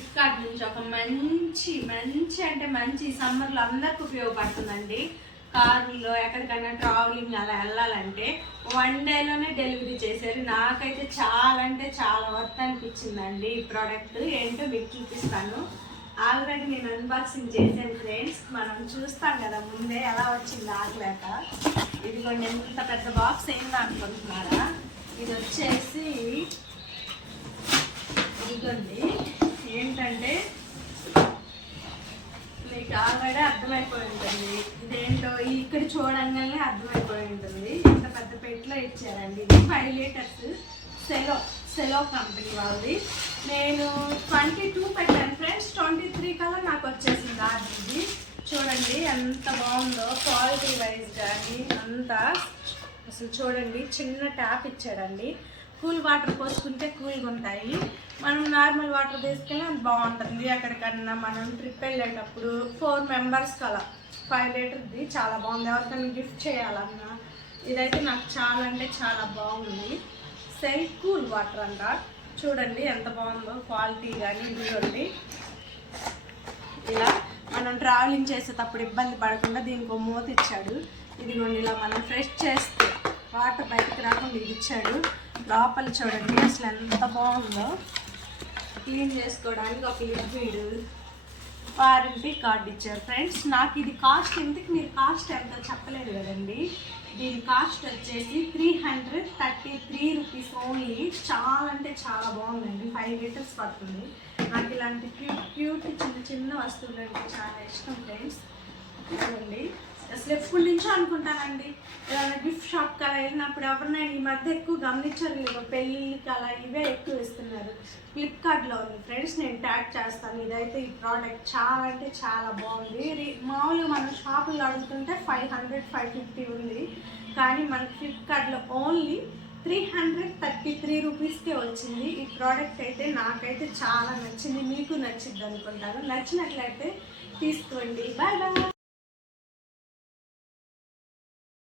Flipkart నుంచి ఒక మంచి మంచి అంటే మంచి సమ్మర్లో అందరికి ఉపయోగపడుతుందండి. కారులో ఎక్కడికైనా ట్రావెలింగ్ అలా వెళ్ళాలంటే 1 డేలోనే డెలివరీ చేశారు. నాకైతే చాలా అంటే చాలా వర్త్ అనిపించిందండి ఈ ప్రోడక్ట్. ఏంటో మీకు చూపిస్తాను. ఆల్రెడీ నేను అన్బాక్సింగ్ చేశాను ఫ్రెండ్స్. మనం చూస్తాం కదా ముందే ఎలా వచ్చింది ఆగలేక. ఇదిగోండి, ఎంత పెద్ద బాక్స్ ఏందా అనుకుంటున్నారా? ఇది వచ్చేసి ఇదిగోండి, ఏంటంటే మీకు ఆల్రెడీ అర్థమైపోయి ఉంటుంది. ఇదేంటో ఇక్కడ చూడంగానే అర్థమైపోయి ఉంటుంది. ఇంత పెద్ద పెట్లో ఇచ్చారండి. ఇది 5 లీటర్స్ సెలో కంపెనీ వాళ్ళది. నేను 22 పెట్టాను ఫ్రెండ్స్. 23 కల్లా నాకు వచ్చేసింది ఆర్డర్. ఇది చూడండి ఎంత బాగుందో క్వాలిటీ వైజ్ కానీ అంతా. అసలు చూడండి, చిన్న ట్యాప్ ఇచ్చాడండి. కూల్ వాటర్ పోసుకుంటే కూల్గా ఉంటాయి. మనం నార్మల్ వాటర్ తీసుకెళ్ళి అది బాగుంటుంది. ఎక్కడికన్నా మనం ట్రిప్ వెళ్ళేటప్పుడు 4 మెంబర్స్కి అలా 5 లీటర్ది చాలా బాగుంది. ఎవరికైనా గిఫ్ట్ చేయాలన్నా ఇదైతే నాకు చాలా అంటే చాలా బాగుంది. సెల్ఫ్ కూల్ వాటర్ అంట. చూడండి ఎంత బాగుందో క్వాలిటీ కానీ. ఇదిగోండి, ఇలా మనం ట్రావెలింగ్ చేసేటప్పుడు ఇబ్బంది పడకుండా దీనికి ఒక మూత ఇచ్చాడు. ఇదిగోండి, ఇలా మనం ఫ్రెష్ చేస్తే వాటర్ బయటకు రాకుండా ఇది ఇచ్చాడు. లోపల చూడండి అసలు ఎంత బాగుందో. క్లీన్ చేసుకోవడానికి ఒక లిక్విడ్, వారంటీ కార్డు ఇచ్చారు ఫ్రెండ్స్. నాకు ఇది కాస్ట్ ఇంతకు మీరు కాస్ట్ ఎంతో చెప్పలేదు కదండి. దీని కాస్ట్ వచ్చేసి 333 రూపీస్ ఓన్లీ. చాలా అంటే చాలా బాగుందండి. 5 లీటర్స్ పడుతుంది. నాకు ఇలాంటి క్యూట్ చిన్న చిన్న వస్తువులు అంటే చాలా ఇష్టం ఫ్రెండ్స్. చూడండి, అసలు ఎప్పటి నుంచో అనుకుంటానండి ఏదైనా గిఫ్ట్ షాప్కి అలా వెళ్ళినప్పుడు. ఎవరినైనా ఈ మధ్య ఎక్కువ గమనించారు లేదు, పెళ్ళిళ్ళకి అలా ఇవే ఎక్కువ ఇస్తున్నారు. ఫ్లిప్కార్ట్లో ఉంది ఫ్రెండ్స్, నేను ట్యాగ్ చేస్తాను. ఇదైతే ఈ ప్రోడక్ట్ చాలా అంటే చాలా బాగుంది. మామూలుగా మనం షాపుల్లో అడుగుతుంటే 500 550 ఉంది. కానీ మన ఫ్లిప్కార్ట్లో ఓన్లీ 333 రూపీస్కే వచ్చింది. ఈ ప్రోడక్ట్ అయితే నాకైతే చాలా నచ్చింది. మీకు నచ్చింది అనుకుంటాను. నచ్చినట్లయితే తీసుకోండి. Bye bye.